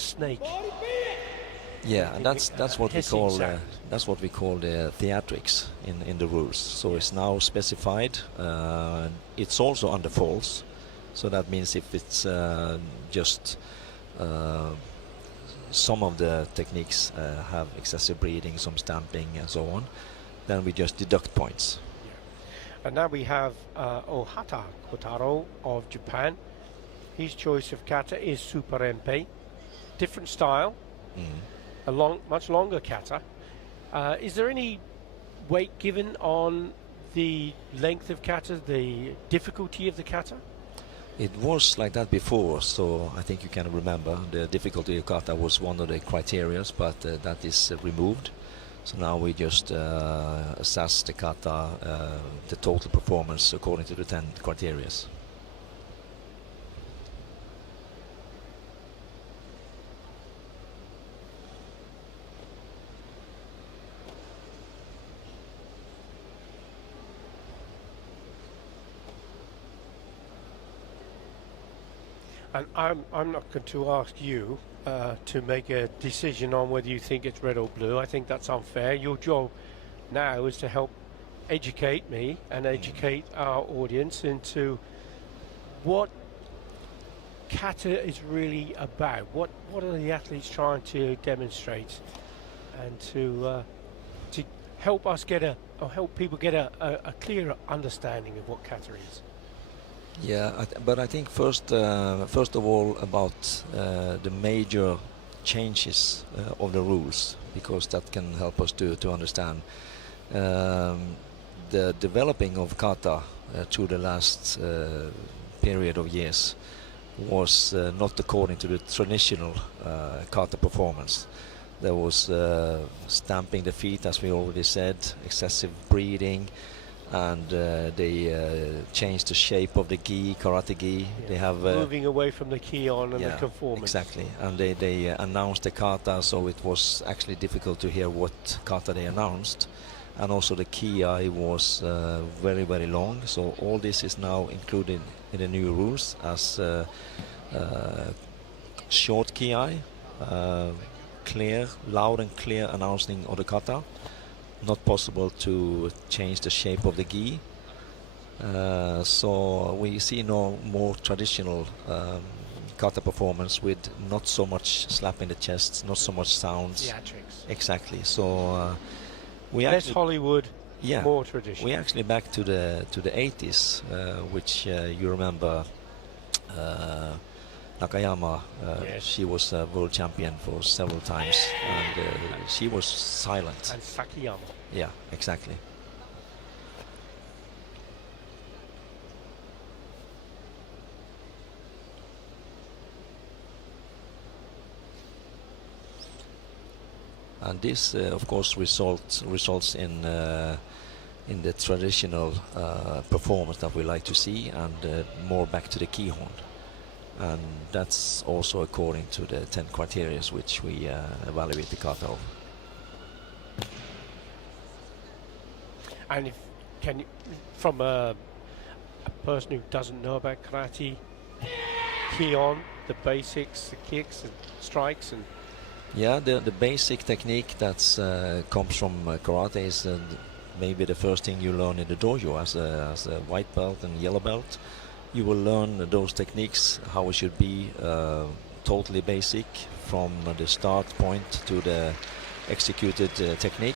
snake. Yeah, and that's what we call the theatrics in the rules. So it's now specified. It's also under false. So that means if it's just some of the techniques have excessive breeding, some stamping and so on, then we just deduct points. Yeah. And now we have Ohata Kotaro of Japan. His choice of kata is Suparinpei. Different style, a much longer kata. Is there any weight given on the length of kata, the difficulty of the kata? It was like that before, so I think you can remember the difficulty of kata was one of the criteria, but that is removed. So now we just assess the kata, the total performance according to the 10 criteria. And I'm not going to ask you to make a decision on whether you think it's red or blue. I think that's unfair. Your job now is to help educate me and educate our audience into what kata is really about. What are the athletes trying to demonstrate, and to help us help people get a clearer understanding of what kata is. Yeah, but I think first of all about the major changes of the rules, because that can help us to understand the developing of kata through the last period of years was not according to the traditional kata performance. There was stamping the feet, as we already said, excessive breathing, and they changed the shape of the gi, karate gi. Yeah. They have moving away from the ki-on and the conformance. Exactly, and they announced the kata, so it was actually difficult to hear what kata they announced, and also the ki-ai was very, very long. So all this is now included in the new rules as short ki-ai, clear, loud and clear announcing of the kata. Not possible to change the shape of the gi. So we see no more traditional kata performance with not so much slap in the chest, not so much sounds. Theatrics. Exactly. So we less actually, Hollywood, more traditional. We actually back to the 80s, which you remember. Nakayama, yes. She was a world champion for several times, and she was silent. And Sakiyama. Yeah, exactly. And this, of course, results in the traditional performance that we like to see, and more back to the ki-horn. And that's also according to the 10 criteria which we evaluate the kata of. And from a person who doesn't know about karate, ki-on, the basics, the kicks and strikes, and the basic technique that comes from karate is maybe the first thing you learn in the dojo as a white belt and yellow belt. You will learn those techniques, how it should be, totally basic from the start point to the executed technique.